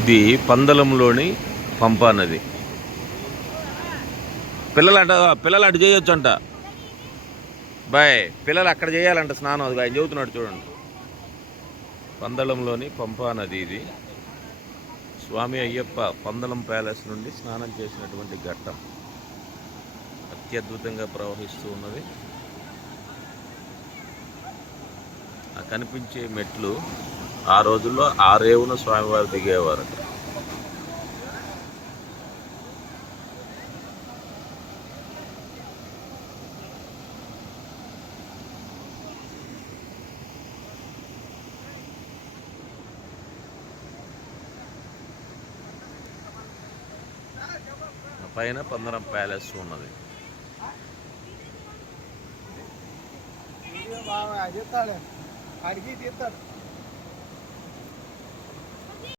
ఇది పందలంలోని పంపా నది. పిల్లలు అటు చేయొచ్చు అంట బాయ్. పిల్లలు అక్కడ చేయాలంట స్నానం. అది ఆయన చెబుతున్నాడు చూడండి. పందలంలోని పంపా నది ఇది. స్వామి అయ్యప్ప పందలం ప్యాలెస్ నుండి స్నానం చేసినటువంటి ఘట్టం అత్యద్భుతంగా ప్రవహిస్తూ ఉన్నది. ఆ కనిపించే మెట్లు ఆ రోజుల్లో ఆ రేవున స్వామివారు దిగేవారు. పైన పందరం ప్యాలెస్ ఉన్నది. అడిగి తీస్తాడు.